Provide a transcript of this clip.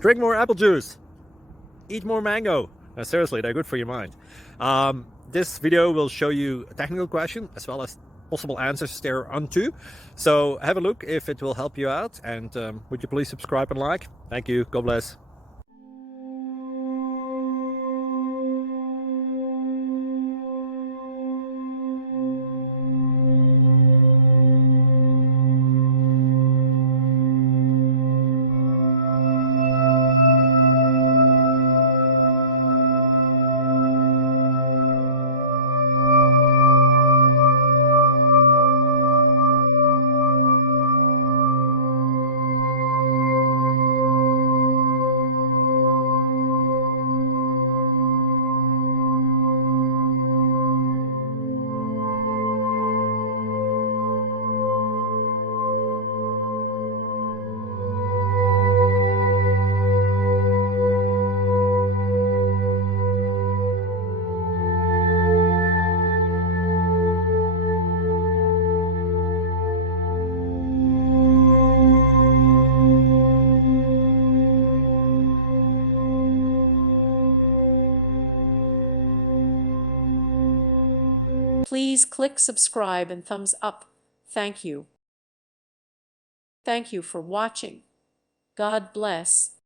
Drink more apple juice. Eat more mango. No, seriously, they're good for your mind. This video will show you a technical question as well as possible answers thereunto. So have a look if it will help you out, and would you please subscribe and like? Thank you. God bless. Please click subscribe and thumbs up. Thank you. Thank you for watching. God bless.